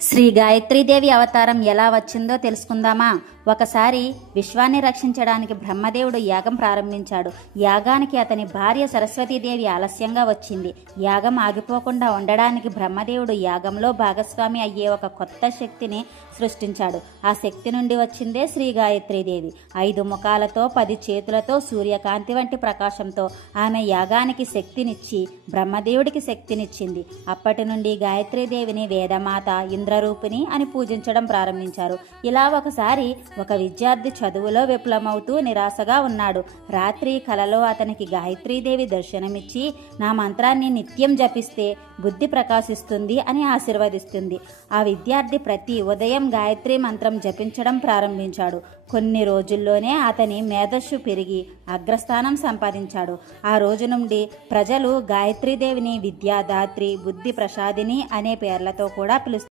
శ్రీ గాయత్రీదేవి అవతారం ఎలా వచ్చిందో తెలుసుకుందామా. ఒకసారి విశ్వాన్ని రక్షించడానికి బ్రహ్మదేవుడు యాగం ప్రారంభించాడు. యాగానికి అతని భార్య సరస్వతీదేవి ఆలస్యంగా వచ్చింది. యాగం ఆగిపోకుండా ఉండడానికి బ్రహ్మదేవుడు యాగంలో భాగస్వామి అయ్యే ఒక కొత్త శక్తిని సృష్టించాడు. ఆ శక్తి నుండి వచ్చిందే శ్రీ గాయత్రీదేవి. 5 ముఖాలతో 10 చేతులతో సూర్యకాంతి వంటి ప్రకాశంతో ఆమె యాగానికి శక్తినిచ్చి బ్రహ్మదేవుడికి శక్తినిచ్చింది. అప్పటి నుండి గాయత్రీదేవిని వేదమాత, ఇంద్రరూపిణి అని పూజించడం ప్రారంభించారు. ఇలా ఒకసారి ఒక విద్యార్థి చదువులో విఫలమవుతూ నిరాశగా ఉన్నాడు. రాత్రి కలలో అతనికి గాయత్రీదేవి దర్శనమిచ్చి, నా మంత్రాన్ని నిత్యం జపిస్తే బుద్ధి ప్రకాశిస్తుంది అని ఆశీర్వదిస్తుంది. ఆ విద్యార్థి ప్రతి ఉదయం గాయత్రి మంత్రం జపించడం ప్రారంభించాడు. కొన్ని రోజుల్లోనే అతని మేధస్సు పెరిగి అగ్రస్థానం సంపాదించాడు. ఆ రోజు నుండి ప్రజలు గాయత్రీదేవిని విద్యాదాత్రి, బుద్ధి ప్రసాదిని అనే పేర్లతో కూడా పిలుస్తారు.